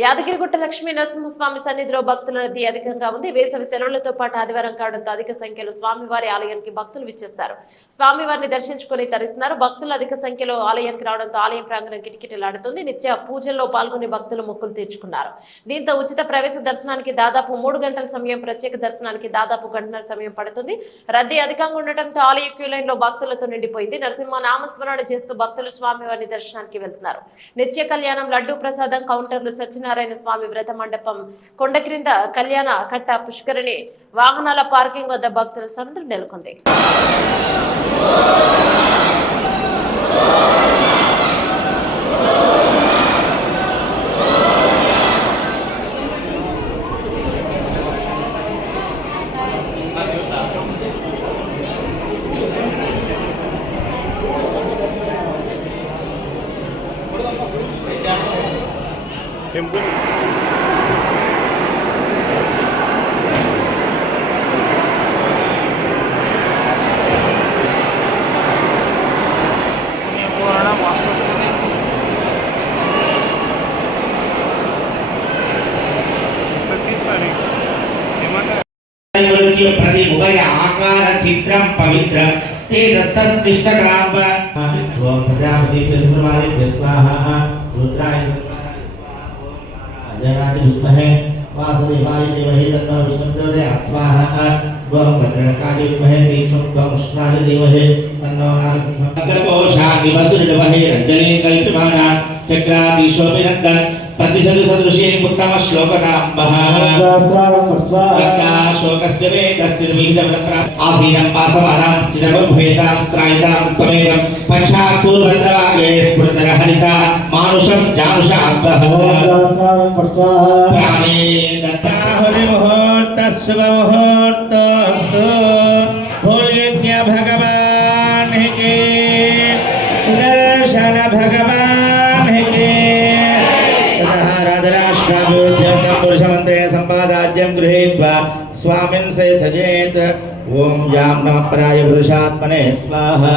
యాదగిరిగుట్ట లక్ష్మీ నరసింహస్వామి సన్నిధిలో భక్తుల రద్దీ అధికంగా ఉంది. వేసవి సెలవులతో పాటు ఆదివారం కావడంతో అధిక సంఖ్యలో స్వామివారి ఆలయానికి భక్తులు విచ్చేశారు. స్వామివారిని దర్శించుకుని తరిస్తున్నారు. భక్తులు అధిక సంఖ్యలో ఆలయానికి రావడంతో ఆలయం ప్రాంగణం కిటకిటలాడుతుంది. నిత్య పూజల్లో పాల్గొని భక్తులు మొక్కులు తీర్చుకున్నారు. దీంతో ఉచిత ప్రవేశ దర్శనానికి దాదాపు 3 గంటల సమయం, ప్రత్యేక దర్శనానికి దాదాపు గంటన్నర సమయం పడుతుంది. రద్దీ అధికంగా ఉండటంతో ఆలయ క్యూ లైన్ లో భక్తులతో నిండిపోయింది. నరసింహ నామస్మరణ చేస్తూ భక్తులు స్వామివారిని దర్శనానికి వెళ్తున్నారు. నిత్య కళ్యాణం, లడ్డూ ప్రసాదం కౌంటర్లు, సత్యనారాయణ స్వామి వ్రత మండపం, కొండ క్రింద కళ్యాణ కట్ట, పుష్కరిణి, వాహనాల పార్కింగ్ వద్ద భక్తుల సందడి నెలకొంది. टेम्पल पूर्ण मस्त वस्तूने प्रतिमुभय आकार चित्रं पवित्रं तेजस्तस्तिष्ठकाम्ब ओम प्रजापतिभ्यो सर्वादिभ्यो स्वाहा रुद्राय जनादि विद्महे वासुदेवाय धीमहि तन्नो विष्णुः प्रचोदयात् स्वाहा ओम भद्रकाय विद्महे तीक्ष्णोष्णाय धीमहि तन्नो नरसिंहः अग्रकोशाग्नि वसुरिडवहे रञ्जनी कल्प्यमाना चक्राधीशोऽभिनन्दन् प्रतिशतु सदृशे उत्तम श्लोकदाम्बः शोकस्य वेदस्य विहितवदप्रा आसीनं पासमानां स्थितमुभयतां स्त्रायितां त्वमेकं पक्षात्पूर्वद्रवागे स्फुरतरहरिता मानुषं जानुषाब्बः प्राणे दत्ताहुतिमुहूर्तः शुभमुहूर्तोऽस्तु भूयज्ञ भगवान् के सुदर्शन भगवान् के राजराष्ट्राभिवृद्ध्यर्थं पुरुषमन्त्रेण सम्पादाज्यं गृहीत्वा स्वामिन् सेत्सजेत् ओम यां नमः पराय पुरुषात्मने स्वाहा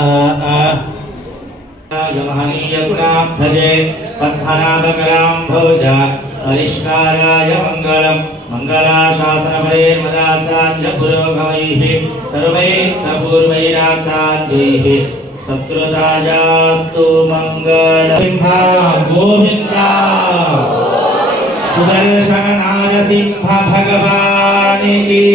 महनीय गुणाब्धये पद्मनाभकरां भोजा परिष्काराय मङ्गलं मङ्गलाशासनपरेर्मदाचार्य पुरोगमैः सर्वैः सपूर्वैराचार्यैः सत्कृतायास्तु मंगलम् गोविंदा सुदर्शन नारसिंह भगवान की